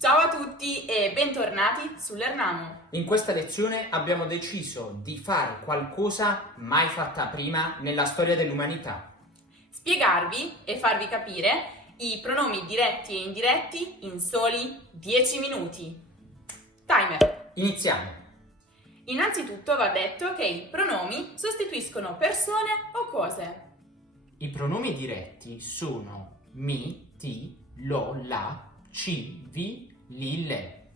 Ciao a tutti e bentornati su Lernamo. In questa lezione abbiamo deciso di fare qualcosa mai fatta prima nella storia dell'umanità. Spiegarvi e farvi capire i pronomi diretti e indiretti in soli 10 minuti. Timer. Iniziamo. Innanzitutto va detto che i pronomi sostituiscono persone o cose. I pronomi diretti sono mi, ti, lo, la, ci, vi, li, le.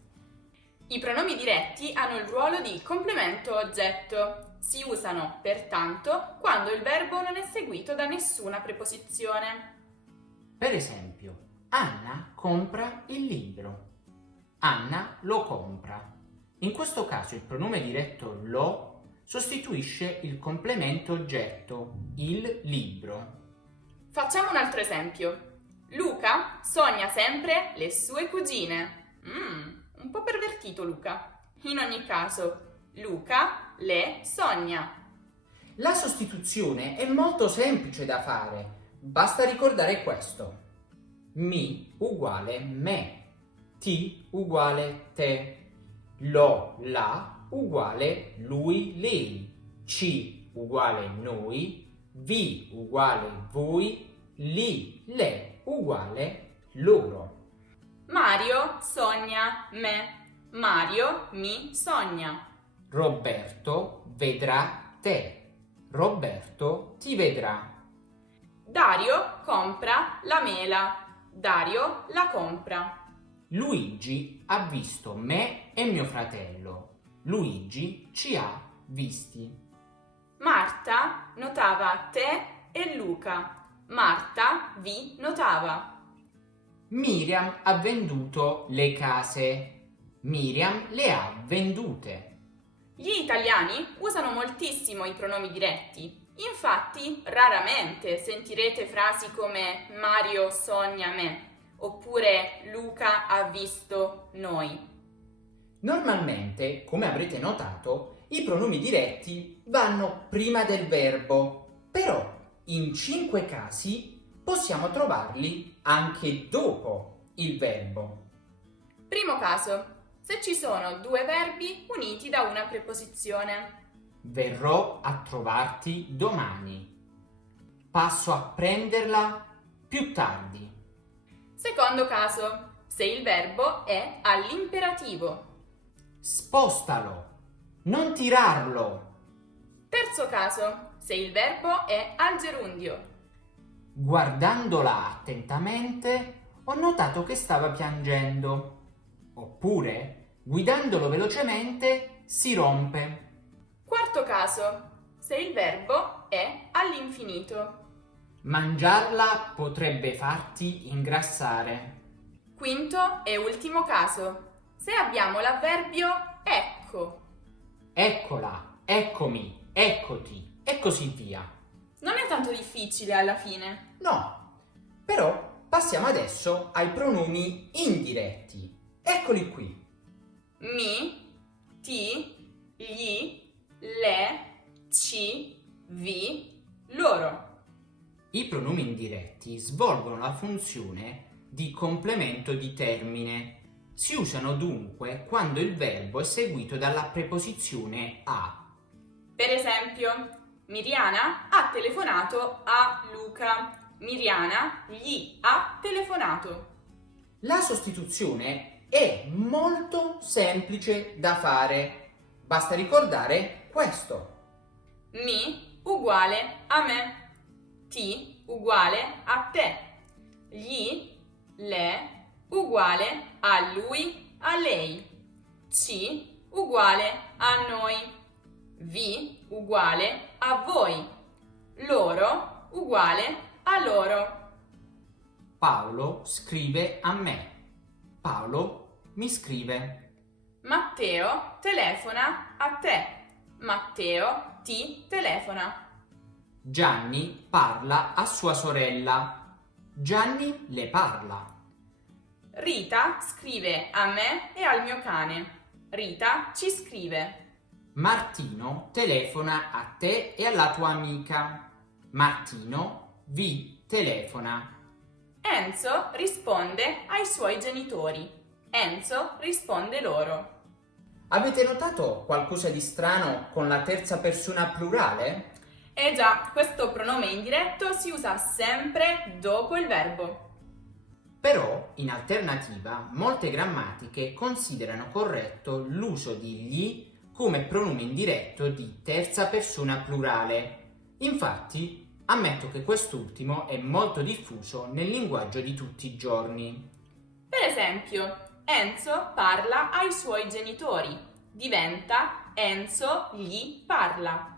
I pronomi diretti hanno il ruolo di complemento oggetto. Si usano, pertanto, quando il verbo non è seguito da nessuna preposizione. Per esempio, Anna compra il libro. Anna lo compra. In questo caso il pronome diretto lo sostituisce il complemento oggetto, il libro. Facciamo un altro esempio. Luca sogna sempre le sue cugine. Un po' pervertito Luca. In ogni caso, Luca le sogna. La sostituzione è molto semplice da fare, basta ricordare questo. Mi uguale me, ti uguale te, lo, la uguale lui, lei, ci uguale noi, vi uguale voi, li, le uguale loro. Mario sogna me. Mario mi sogna. Roberto vedrà te, Roberto ti vedrà. Dario compra la mela. Dario la compra. Luigi ha visto me e mio fratello. Luigi ci ha visti. Marta notava te e Luca. Marta vi notava. Miriam ha venduto le case. Miriam le ha vendute. Gli italiani usano moltissimo i pronomi diretti. Infatti, raramente sentirete frasi come Mario sogna me oppure Luca ha visto noi. Normalmente, come avrete notato, i pronomi diretti vanno prima del verbo, però in 5 casi possiamo trovarli anche dopo il verbo. Primo caso, se ci sono due verbi uniti da una preposizione. Verrò a trovarti domani. Passo a prenderla più tardi. Secondo caso, se il verbo è all'imperativo. Spostalo, non tirarlo. Terzo caso, se il verbo è al gerundio. Guardandola attentamente, ho notato che stava piangendo. Oppure, guidandolo velocemente, si rompe. Quarto caso, se il verbo è all'infinito. Mangiarla potrebbe farti ingrassare. Quinto e ultimo caso, se abbiamo l'avverbio ecco. Eccola, eccomi, eccoti e così via. Non è tanto difficile alla fine. No, però passiamo adesso ai pronomi indiretti. Eccoli qui. Mi, ti, gli, le, ci, vi, loro. I pronomi indiretti svolgono la funzione di complemento di termine. Si usano dunque quando il verbo è seguito dalla preposizione a. Per esempio, Miriana ha telefonato a Luca. Miriana gli ha telefonato. La sostituzione è molto semplice da fare. Basta ricordare questo. Mi uguale a me. Ti uguale a te. Gli, le uguale a lui, a lei. Ci uguale a noi. Vi uguale a voi. Loro uguale a loro. Paolo scrive a me. Paolo mi scrive. Matteo telefona a te. Matteo ti telefona. Gianni parla a sua sorella. Gianni le parla. Rita scrive a me e al mio cane. Rita ci scrive. Martino telefona a te e alla tua amica. Martino vi telefona. Enzo risponde ai suoi genitori. Enzo risponde loro. Avete notato qualcosa di strano con la terza persona plurale? Eh già, questo pronome indiretto si usa sempre dopo il verbo. Però, in alternativa, molte grammatiche considerano corretto l'uso di gli come pronome indiretto di terza persona plurale. Infatti, ammetto che quest'ultimo è molto diffuso nel linguaggio di tutti i giorni. Per esempio, Enzo parla ai suoi genitori. Diventa Enzo gli parla.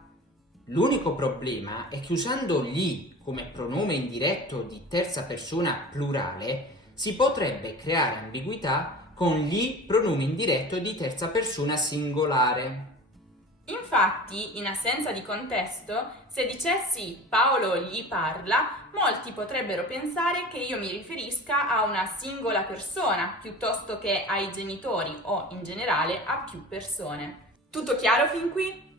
L'unico problema è che usando gli come pronome indiretto di terza persona plurale si potrebbe creare ambiguità con gli pronomi indiretto di terza persona singolare. Infatti, in assenza di contesto, se dicessi Paolo gli parla, molti potrebbero pensare che io mi riferisca a una singola persona piuttosto che ai genitori o in generale a più persone. Tutto chiaro fin qui?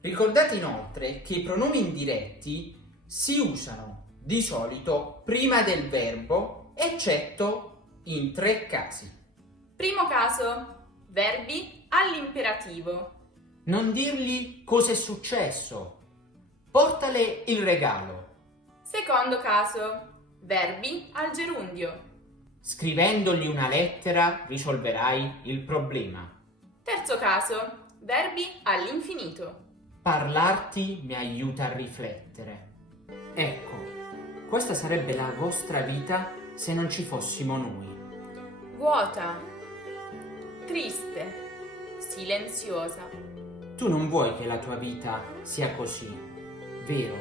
Ricordate inoltre che i pronomi indiretti si usano di solito prima del verbo, eccetto in 3 casi. Primo caso, verbi all'imperativo. Non dirgli cosa è successo. Portale il regalo. Secondo caso, verbi al gerundio. Scrivendogli una lettera risolverai il problema. Terzo caso, verbi all'infinito. Parlarti mi aiuta a riflettere. Ecco, questa sarebbe la vostra vita se non ci fossimo noi. Vuota, triste, silenziosa. Tu non vuoi che la tua vita sia così, vero?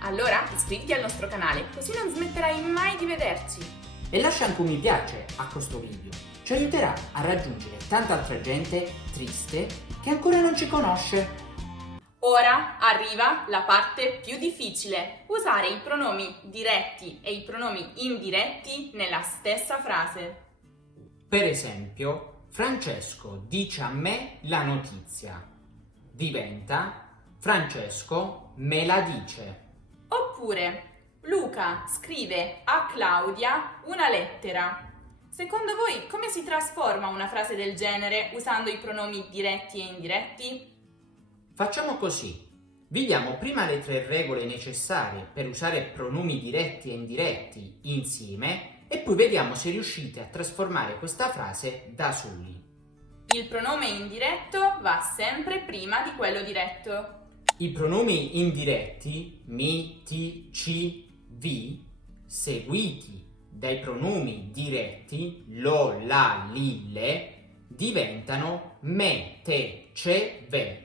Allora iscriviti al nostro canale, così non smetterai mai di vederci. E lascia anche un mi piace a questo video. Ci aiuterà a raggiungere tanta altra gente triste che ancora non ci conosce. Ora arriva la parte più difficile, usare i pronomi diretti e i pronomi indiretti nella stessa frase. Per esempio, Francesco dice a me la notizia. Diventa Francesco me la dice. Oppure Luca scrive a Claudia una lettera. Secondo voi come si trasforma una frase del genere usando i pronomi diretti e indiretti? Facciamo così. Vediamo prima le 3 regole necessarie per usare pronomi diretti e indiretti insieme e poi vediamo se riuscite a trasformare questa frase da soli. Il pronome indiretto va sempre prima di quello diretto. I pronomi indiretti mi, ti, ci, vi, seguiti dai pronomi diretti lo, la, li, le, diventano me, te, ce, ve.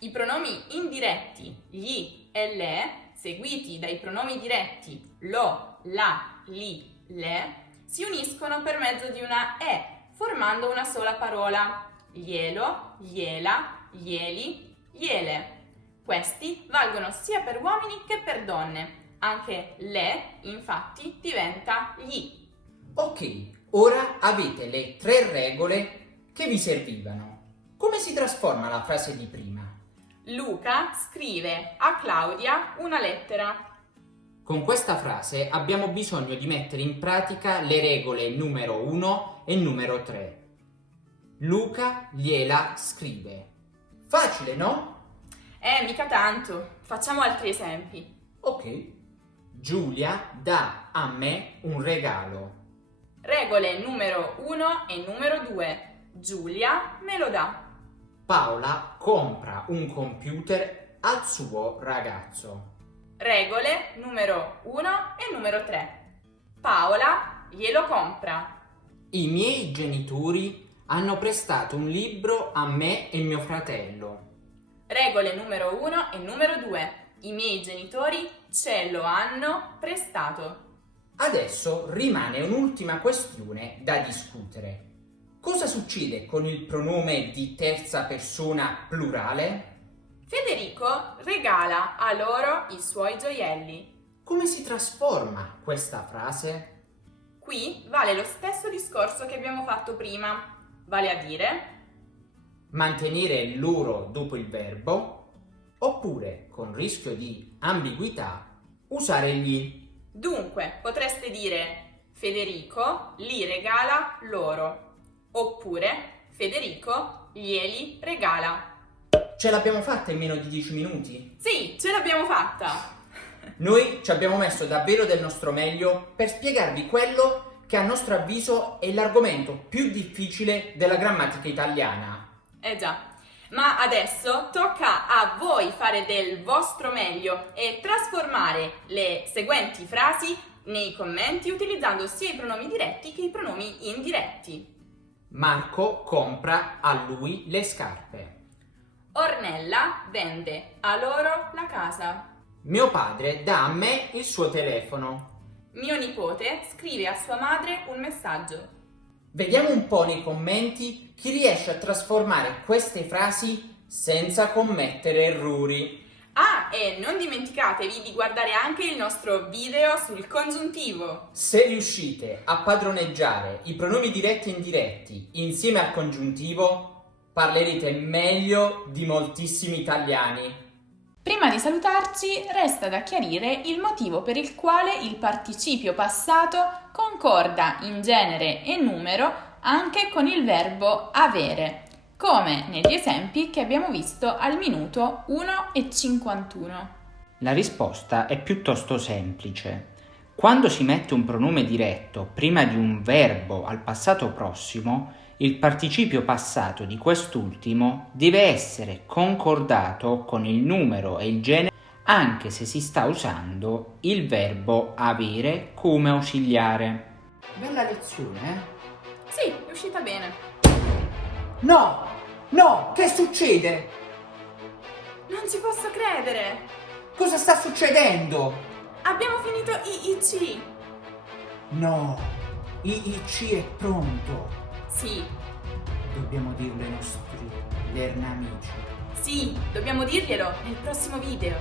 I pronomi indiretti, gli e le, seguiti dai pronomi diretti lo, la, li, le, si uniscono per mezzo di una e, formando una sola parola. Glielo, gliela, glieli, gliele. Questi valgono sia per uomini che per donne. Anche le, infatti, diventa gli. Ok, ora avete le 3 regole che vi servivano. Come si trasforma la frase di prima? Luca scrive a Claudia una lettera. Con questa frase abbiamo bisogno di mettere in pratica le regole numero 1 e numero 3. Luca gliela scrive. Facile, no? Mica tanto. Facciamo altri esempi. Ok. Giulia dà a me un regalo. Regole numero 1 e numero 2. Giulia me lo dà. Paola compra un computer al suo ragazzo. Regole numero 1 e numero 3. Paola glielo compra. I miei genitori hanno prestato un libro a me e mio fratello. Regole numero 1 e numero 2. I miei genitori ce lo hanno prestato. Adesso rimane un'ultima questione da discutere. Cosa succede con il pronome di terza persona plurale? Federico regala a loro i suoi gioielli. Come si trasforma questa frase? Qui vale lo stesso discorso che abbiamo fatto prima, vale a dire mantenere loro dopo il verbo, oppure, con rischio di ambiguità, usare gli. Dunque, potreste dire Federico li regala loro. Oppure Federico glieli regala. Ce l'abbiamo fatta in meno di 10 minuti? Sì, ce l'abbiamo fatta! Noi ci abbiamo messo davvero del nostro meglio per spiegarvi quello che a nostro avviso è l'argomento più difficile della grammatica italiana. Già, ma adesso tocca a voi fare del vostro meglio e trasformare le seguenti frasi nei commenti utilizzando sia i pronomi diretti che i pronomi indiretti. Marco compra a lui le scarpe. Ornella vende a loro la casa. Mio padre dà a me il suo telefono. Mio nipote scrive a sua madre un messaggio. Vediamo un po' nei commenti chi riesce a trasformare queste frasi senza commettere errori. Ah, e non dimenticatevi di guardare anche il nostro video sul congiuntivo. Se riuscite a padroneggiare i pronomi diretti e indiretti insieme al congiuntivo, parlerete meglio di moltissimi italiani. Prima di salutarci, resta da chiarire il motivo per il quale il participio passato concorda in genere e numero anche con il verbo avere, come negli esempi che abbiamo visto al minuto 1:51. La risposta è piuttosto semplice. Quando si mette un pronome diretto prima di un verbo al passato prossimo, il participio passato di quest'ultimo deve essere concordato con il numero e il genere anche se si sta usando il verbo avere come ausiliare. Bella lezione, eh? Sì, è uscita bene. No! No! Che succede? Non ci posso credere! Cosa sta succedendo? Abbiamo finito IIC! No! IIC è pronto! Sì, Dobbiamo dirlo ai nostri learnamici. sì, dobbiamo dirglielo nel prossimo video.